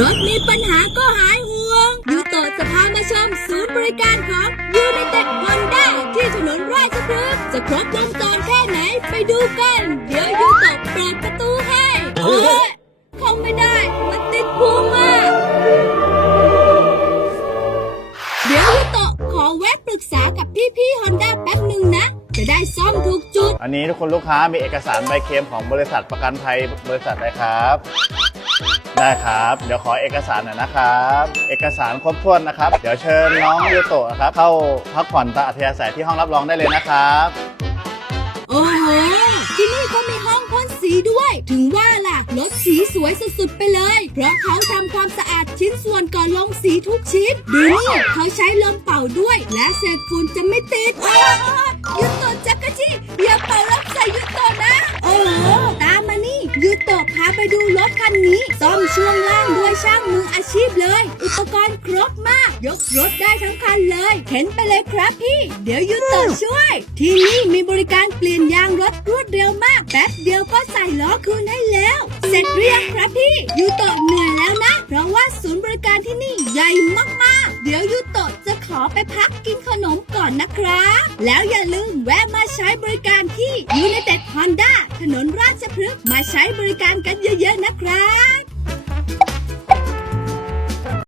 รถมีปัญหาก็หายห่วง ยูโตะจะพามาชมศูนย์บริการของยูไนเต็ดฮอนด้าที่ถนนราชพฤกษ์จะครบวงจรแค่ไหนไปดูกัน เดี๋ยวยูโตะเปิดประตูให้เอ้ยเข้าไม่ได้มันติดพุงอะเดี๋ยวยูโตะขอแวะปรึกษากับพี่ๆฮอนด้าแป๊บหนึ่งนะ จะได้ซ่อมถูกจุด อันนี้ทุกคนลูกค้ามีเอกสารใบเคลมของบริษัทประกันภัยบริษัทอะไรครับ ได้ครับ เดี๋ยวขอเอกสารหน่อยนะครับ เอกสารครบถ้วนนะครับ เดี๋ยวเชิญน้องยูโตะนะครับ เข้าพักผ่อนตามอัธยาศัยที่ห้องรับรองได้เลยนะครับ โอ้โห ที่นี่เขามีห้องพ่นสีด้วย ถึงว่าล่ะรถสีสวยสุดๆไปเลย เพราะเขาทำความสะอาดชิ้นส่วนก่อนลงสีทุกชิ้น ดูนี่เขาใช้ลมเป่าด้วย และเศษฝุ่นจะไม่ติดโอ้ย ไปดูรถคันนี้ซ่อมช่วงล่างด้วยช่างมืออาชีพเลย อุปกรณ์ครบมาก ยกรถได้ทั้งคันเลยเข็นไปเลยครับพี่ เดี๋ยวยุโตะช่วย ที่นี่มีบริการเปลี่ยนยางรถรวดเร็วมาก แป๊บเดียวก็ใส่ล้อคืนให้แล้ว เสร็จเรียงครับพี่ยูโตะเหนื่อยแล้วนะ เพราะว่าศูนย์บริการที่นี่ใหญ่มากๆ เดี๋ยวยูโตะจะขอไปพัก ก่อนนะครับ แล้วอย่าลืมแวะมาใช้บริการที่ยู i นเต็ดฮอนด้าถนนราชพฤกษ์มาใช้บริการกันเยอะๆนะครับ